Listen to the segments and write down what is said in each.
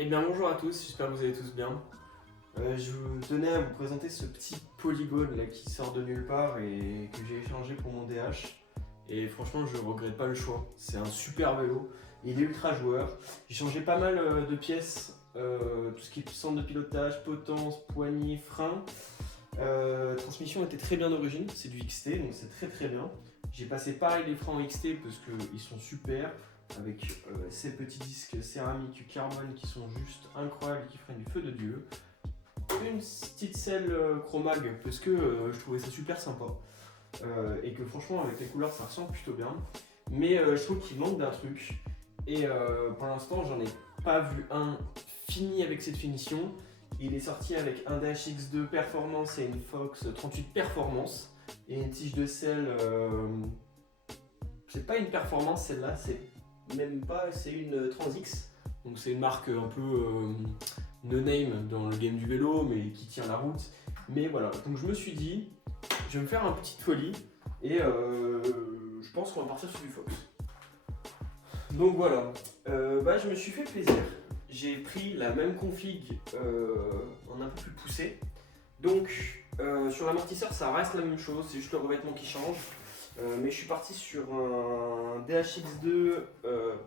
Eh bien bonjour à tous, j'espère que vous allez tous bien. Je tenais à vous présenter ce petit polygone là qui sort de nulle part et que j'ai échangé pour mon DH. Et franchement je regrette pas le choix, c'est un super vélo, il est ultra joueur. J'ai changé pas mal de pièces, tout ce qui est centre de pilotage, potence, poignée, frein. Transmission était très bien d'origine, c'est du XT donc c'est très bien. J'ai passé pareil les freins en XT parce qu'ils sont super, avec ces petits disques céramiques carbone qui sont juste incroyables et qui freinent du feu de Dieu. Une petite selle Chromag parce que je trouvais ça super sympa et que franchement avec les couleurs ça ressemble plutôt bien. Mais je trouve qu'il manque d'un truc et pour l'instant j'en ai pas vu un fini avec cette finition. Il est sorti avec un DHX2 Performance et une Fox 38 Performance et une tige de selle. C'est pas une Performance celle-là, c'est même pas, c'est une Transix. Donc c'est une marque un peu no name dans le game du vélo, mais qui tient la route. Mais voilà, donc je me suis dit, je vais me faire une petite folie et je pense qu'on va partir sur du Fox. Donc voilà, je me suis fait plaisir. J'ai pris la même config en un peu plus poussé. Donc sur l'amortisseur ça reste la même chose, c'est juste le revêtement qui change. Mais je suis parti sur un DHX2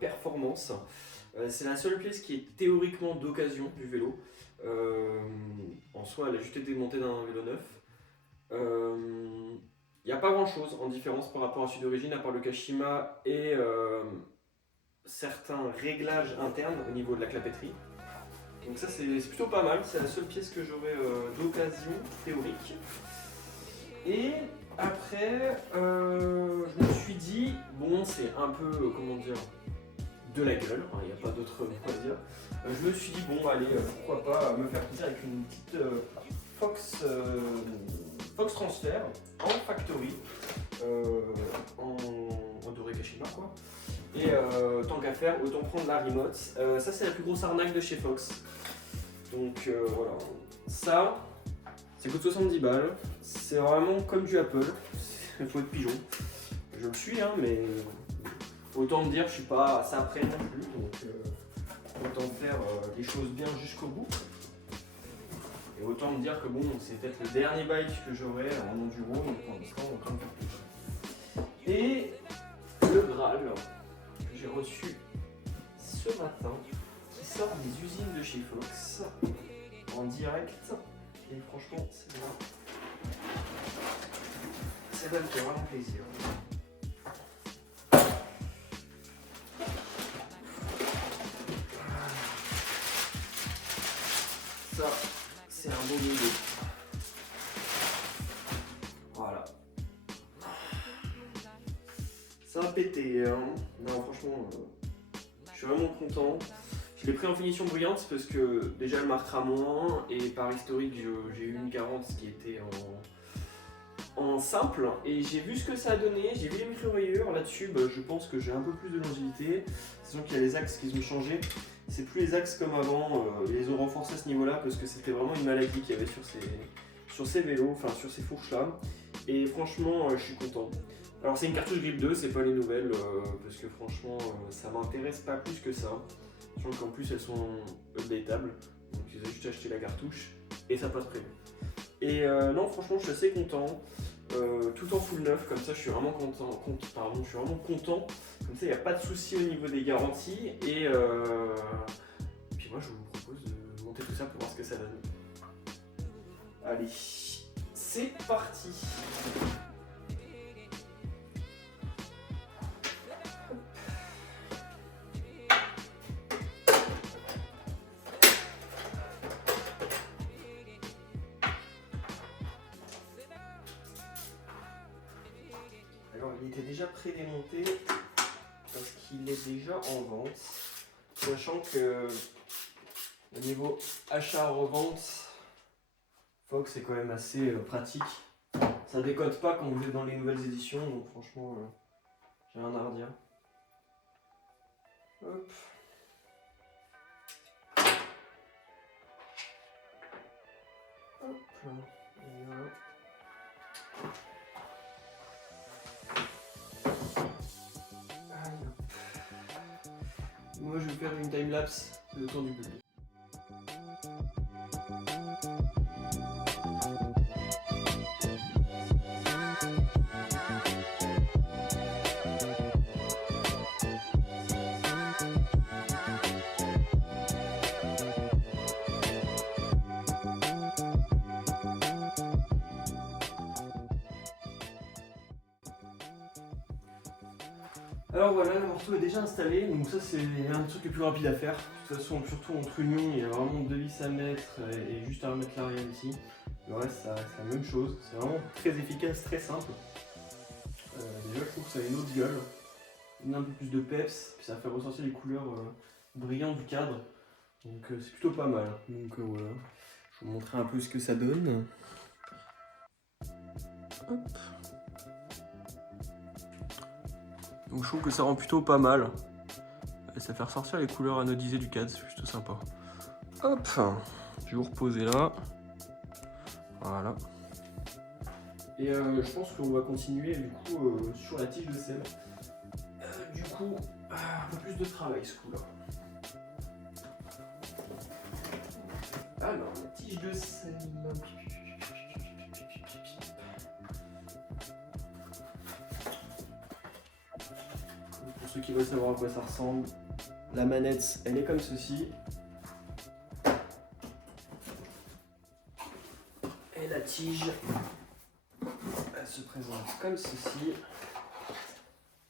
Performance. C'est la seule pièce qui est théoriquement d'occasion du vélo. En soi, elle a juste été montée d'un vélo neuf. Il n'y a pas grand chose en différence par rapport à celui d'origine, à part le Kashima et certains réglages internes au niveau de la clapetterie. Donc ça c'est plutôt pas mal, c'est la seule pièce que j'aurai d'occasion théorique. Et après, je me suis dit, bon, c'est un peu, comment dire, de la gueule, il n'y a pas d'autre mot à dire. Je me suis dit, bon, allez, pourquoi pas me faire plaisir avec une petite Fox Transfer en factory, en doré Kashima, quoi. Et tant qu'à faire, autant prendre la remote. Ça, c'est la plus grosse arnaque de chez Fox. Donc voilà, ça coûte 70 balles, c'est vraiment comme du Apple, il faut être pigeon. Je le suis, hein, mais autant me dire que je suis pas ça après non plus, donc autant faire les choses bien jusqu'au bout. Et autant me dire que bon, c'est peut-être le dernier bike que j'aurai en enduro, donc pour l'instant on va faire tout ça. Et le Graal que j'ai reçu ce matin, qui sort des usines de chez Fox en direct. Et franchement, ça me fait vraiment plaisir. Ça, c'est un beau milieu. Voilà. Ça a pété, hein. Non, franchement, je suis vraiment content. Je l'ai pris en finition brillante parce que déjà elle marquera moins et par historique j'ai eu une 40 qui était en simple et j'ai vu ce que ça a donné, j'ai vu les micro-rayures là-dessus, je pense que j'ai un peu plus de longévité, sachant qu'il y a les axes qui ont changé, c'est plus les axes comme avant, ils les ont renforcés à ce niveau-là parce que c'était vraiment une maladie qu'il y avait sur ces vélos, enfin sur ces fourches là et franchement je suis content. Alors c'est une cartouche Grip 2, c'est pas les nouvelles parce que franchement ça m'intéresse pas plus que ça. Je trouve qu'en plus elles sont updatables, donc ils ont juste acheté la cartouche et ça passe très bien. Et non franchement je suis assez content, tout en full neuf, comme ça je suis vraiment content, je suis vraiment content, comme ça il n'y a pas de souci au niveau des garanties et puis moi je vous propose de monter tout ça pour voir ce que ça donne. Allez, c'est parti. Alors il était déjà pré-démonté parce qu'il est déjà en vente, sachant que au niveau achat-revente, Fox est quand même assez pratique. Ça décode pas quand vous êtes dans les nouvelles éditions, donc franchement j'ai rien à redire. Hop. Hop. Et voilà. Moi je vais faire une timelapse le temps du bullet. Alors voilà, le morceau est déjà installé, donc ça c'est un des trucs les plus rapides à faire. De toute façon, surtout entre union, il y a vraiment 2 vis à mettre et juste à remettre l'arrière ici. Le reste, ça reste la même chose. C'est vraiment très efficace, très simple. Déjà, je trouve que ça a une autre gueule, un peu plus de peps, puis ça fait ressortir les couleurs brillantes du cadre. Donc c'est plutôt pas mal. Donc voilà, je vais vous montrer un peu ce que ça donne. Hop. Donc je trouve que ça rend plutôt pas mal. Et ça fait ressortir les couleurs anodisées du cadre, c'est plutôt sympa. Hop, je vais vous reposer là. Voilà. Et je pense qu'on va continuer du coup sur la tige de sel. Du coup, un peu plus de travail ce coup-là. Alors, la tige de sel. Pour ceux qui veulent savoir à quoi ça ressemble, la manette, elle est comme ceci. Et la tige, elle se présente comme ceci.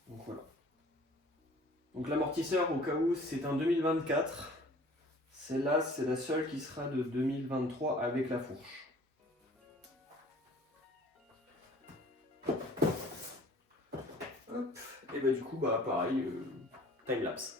Donc voilà. Donc l'amortisseur, au cas où, c'est un 2024. Celle-là, c'est la seule qui sera de 2023 avec la fourche. Hop. Et bah du coup, bah pareil, time-lapse.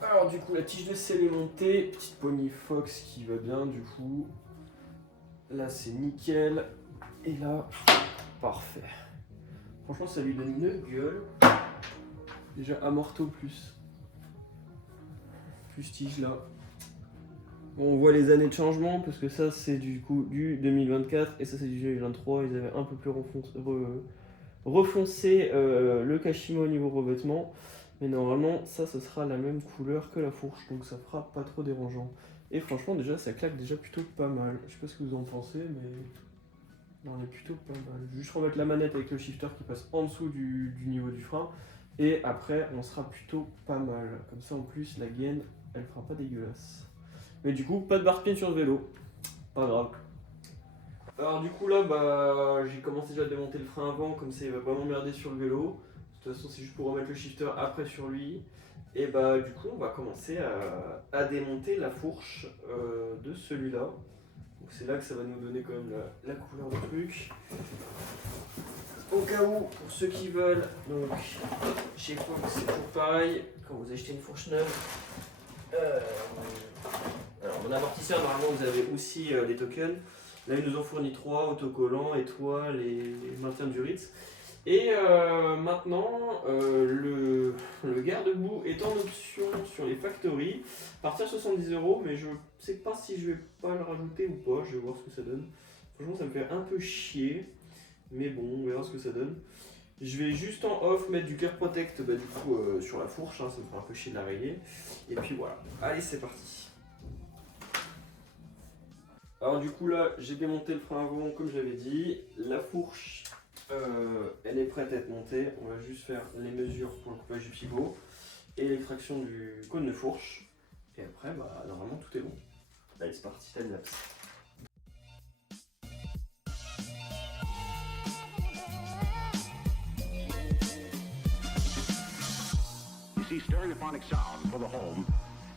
Alors du coup la tige de sel est montée, petite Pony Fox qui va bien du coup. Là c'est nickel. Et là, parfait. Franchement ça lui donne une gueule. Déjà amorto plus tige là. Bon, on voit les années de changement parce que ça c'est du coup du 2024 et ça c'est du 2023. Ils avaient un peu plus refoncé le Kashima au niveau revêtement. Mais normalement, ça, ce sera la même couleur que la fourche, donc ça fera pas trop dérangeant. Et franchement, déjà, ça claque déjà plutôt pas mal. Je sais pas ce que vous en pensez, mais non, on est plutôt pas mal. Je vais juste remettre la manette avec le shifter qui passe en dessous du niveau du frein. Et après, on sera plutôt pas mal. Comme ça, en plus, la gaine, elle fera pas dégueulasse. Mais du coup, pas de barre spin sur le vélo. Pas grave. Alors du coup là, bah, j'ai commencé déjà à démonter le frein avant, comme ça il va pas m'emmerder sur le vélo. De toute façon c'est juste pour remettre le shifter après sur lui. Et bah du coup on va commencer à démonter la fourche de celui-là. Donc c'est là que ça va nous donner quand même la couleur du truc. Au cas où, pour ceux qui veulent, donc chez Fox c'est toujours pareil, quand vous achetez une fourche neuve. Alors mon amortisseur normalement vous avez aussi des tokens. Là, ils nous ont fourni 3 autocollants, étoiles et maintien du Ritz. Et maintenant, le garde-boue est en option sur les factories. À partir de 70 €, mais je sais pas si je vais pas le rajouter ou pas. Je vais voir ce que ça donne. Franchement, ça me fait un peu chier. Mais bon, on verra ce que ça donne. Je vais juste en off mettre du Care Protect du coup, sur la fourche, hein, ça me fera un peu chier de la rayer. Et puis voilà, allez c'est parti. Alors du coup là, j'ai démonté le frein avant comme j'avais dit. La fourche, elle est prête à être montée. On va juste faire les mesures pour le coupage du pivot et l'extraction du cône de fourche. Et après, bah, normalement tout est bon. Allez c'est parti, time lapse. See, stereophonic sound for the home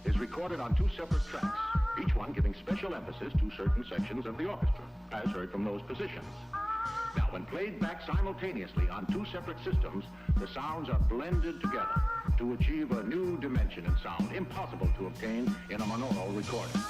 is recorded on 2 separate tracks, each one giving special emphasis to certain sections of the orchestra, as heard from those positions. Now, when played back simultaneously on 2 separate systems, the sounds are blended together to achieve a new dimension in sound, impossible to obtain in a monaural recording.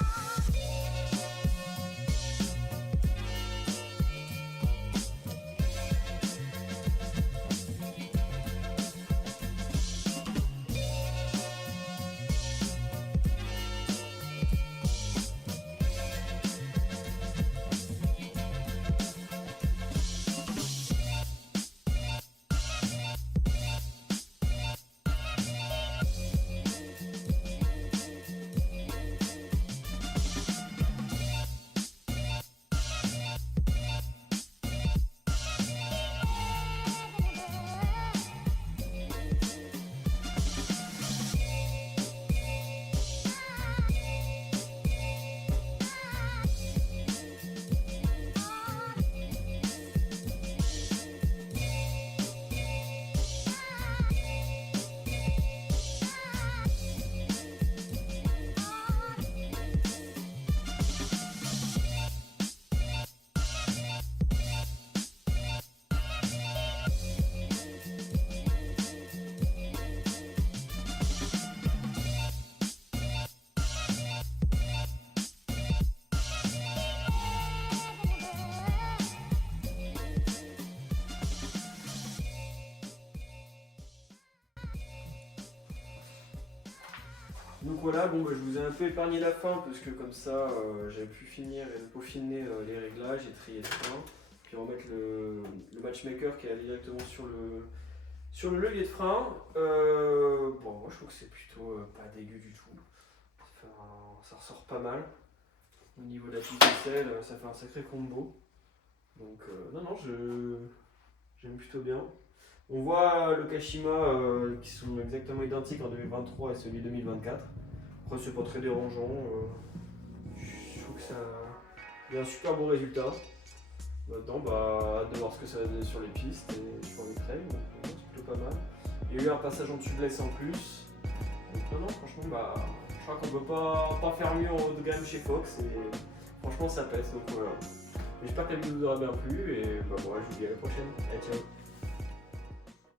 Donc voilà, bon, bah, je vous ai un peu épargné la fin parce que comme ça j'avais pu finir et peaufiner les réglages et trier le frein. Puis remettre le matchmaker qui est allé directement sur le levier de frein. Bon, moi je trouve que c'est plutôt pas dégueu du tout. Ça ressort pas mal. Au niveau de la petite aisselle, ça fait un sacré combo. Donc non, j'aime plutôt bien. On voit le Kashima qui sont exactement identiques en 2023 et celui 2024. Après c'est pas très dérangeant. Je trouve que ça il y a un super bon résultat. Maintenant bah hâte de voir ce que ça va donner sur les pistes et sur les trails. Donc c'est plutôt pas mal. Il y a eu un passage en tubeless en plus. Donc non franchement bah je crois qu'on peut pas faire mieux en haut de gamme chez Fox et franchement ça pèse donc voilà. J'espère que la vidéo vous aura bien plu et bah moi je vous dis à la prochaine. Allez, ciao.